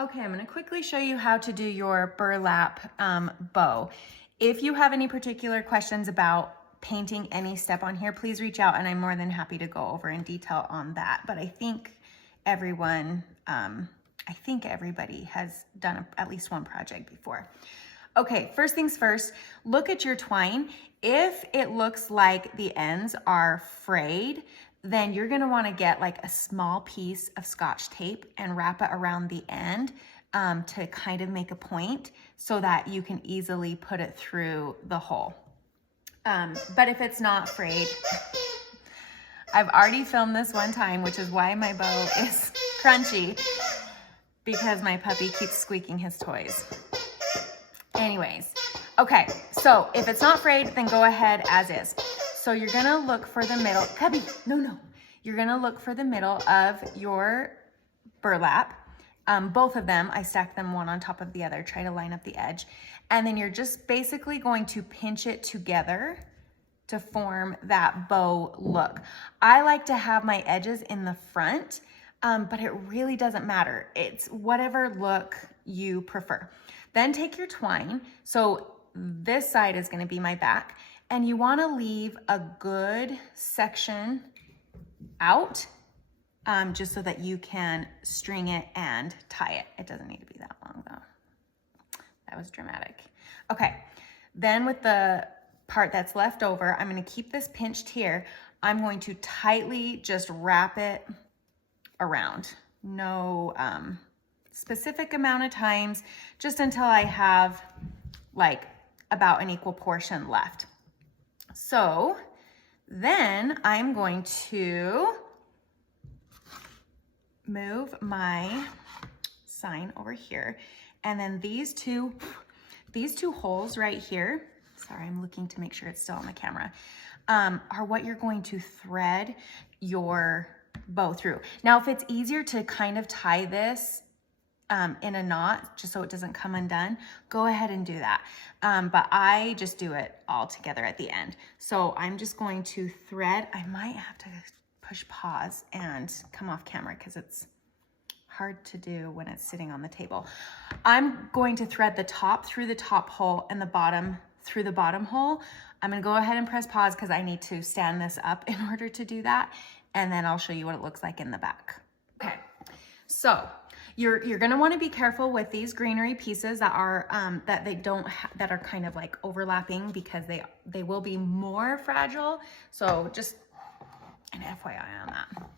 Okay, I'm going to quickly show you how to do your burlap bow. If you have any particular questions about painting any step on here, please reach out and I'm more than happy to go over in detail on that. But I think everybody has done at least one project before. Okay, first things first, look at your twine. If it looks like the ends are frayed, then you're gonna wanna get like a small piece of Scotch tape and wrap it around the end to kind of make a point so that you can easily put it through the hole. But if it's not frayed, I've already filmed this one time, which is why my bow is crunchy, because my puppy keeps squeaking his toys. Anyways, okay, so if it's not frayed, then go ahead as is. So you're gonna look for the middle, Cubby, no. You're gonna look for the middle of your burlap. Both of them, I stacked them one on top of the other, try to line up the edge. And then you're just basically going to pinch it together to form that bow look. I like to have my edges in the front, but it really doesn't matter. It's whatever look you prefer. Then take your twine. So this side is gonna be my back, and you wanna leave a good section out just so that you can string it and tie it. It doesn't need to be that long though. That was dramatic. Okay, then with the part that's left over, I'm gonna keep this pinched here. I'm going to tightly just wrap it around. No specific amount of times, just until I have like about an equal portion left. So then I'm going to move my sign over here. And then these two holes right here, sorry, I'm looking to make sure it's still on the camera, are what you're going to thread your bow through. Now, if it's easier to kind of tie this in a knot, just so it doesn't come undone, go ahead and do that. But I just do it all together at the end. So I'm just going to thread. I might have to push pause and come off camera because it's hard to do when it's sitting on the table. I'm going to thread the top through the top hole and the bottom through the bottom hole. I'm gonna go ahead and press pause because I need to stand this up in order to do that. And then I'll show you what it looks like in the back. Okay, so you're gonna wanna be careful with these greenery pieces that are that are kind of like overlapping, because they will be more fragile. So just an FYI on that.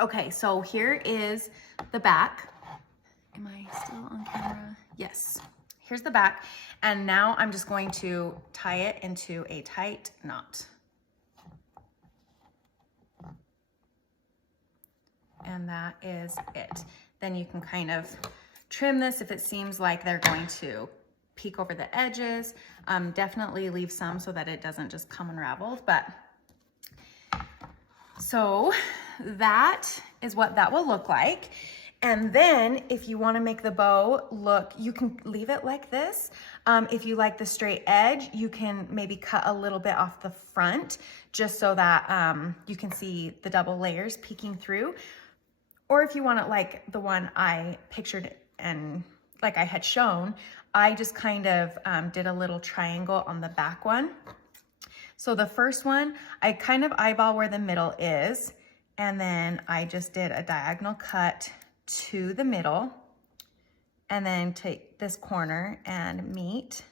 Okay, so here is the back. Am I still on camera? Yes. Here's the back. And now I'm just going to tie it into a tight knot. And that is it. Then you can kind of trim this if it seems like they're going to peek over the edges. Definitely leave some so that it doesn't just come unraveled. But so that is what that will look like. And then if you want to make the bow look, you can leave it like this. If you like the straight edge, you can maybe cut a little bit off the front just so that you can see the double layers peeking through. Or if you want it like the one I pictured and like I had shown, I just kind of did a little triangle on the back one. So the first one, I kind of eyeball where the middle is, and then I just did a diagonal cut to the middle, and then take this corner and meet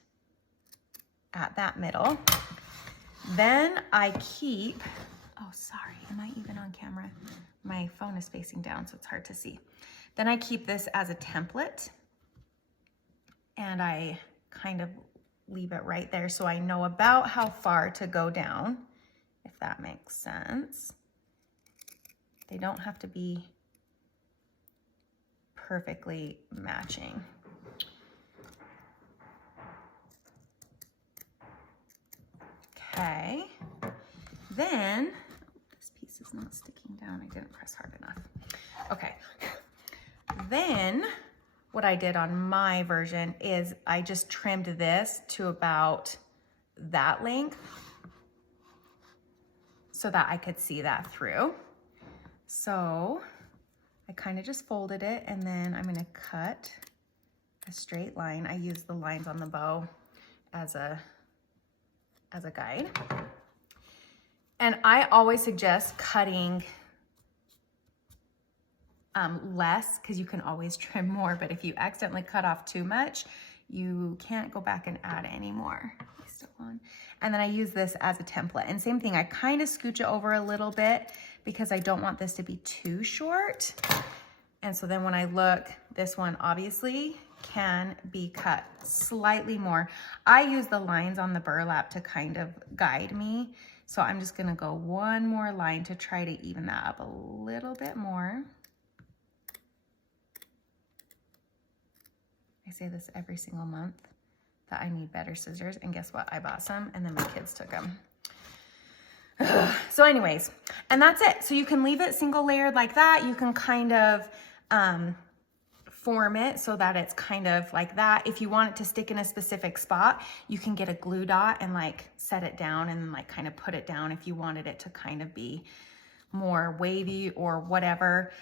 at that middle. Then I keep, oh, sorry, am I even on camera? My phone is facing down, so it's hard to see. Then I keep this as a template, and I kind of leave it right there so I know about how far to go down, if that makes sense. They don't have to be perfectly matching. Okay, then, this piece is not sticking down, I didn't press hard enough. Okay, then what I did on my version is I just trimmed this to about that length so that I could see that through. So I kind of just folded it, and then I'm gonna cut a straight line. I use the lines on the bow as a guide. And I always suggest cutting less, because you can always trim more, but if you accidentally cut off too much, you can't go back and add any more. Still on. And then I use this as a template. And same thing, I kind of scooch it over a little bit because I don't want this to be too short. And so then when I look, this one obviously can be cut slightly more. I use the lines on the burlap to kind of guide me. So I'm just gonna go one more line to try to even that up a little bit more. I say this every single month that I need better scissors, and guess what? I bought some and then my kids took them. So anyways, and that's it. So you can leave it single layered like that. You can kind of form it so that it's kind of like that. If you want it to stick in a specific spot, you can get a glue dot and like set it down and like kind of put it down if you wanted it to kind of be more wavy or whatever.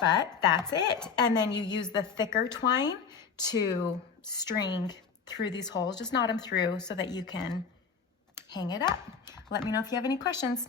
But that's it. And then you use the thicker twine to string through these holes, just knot them through so that you can hang it up. Let me know if you have any questions.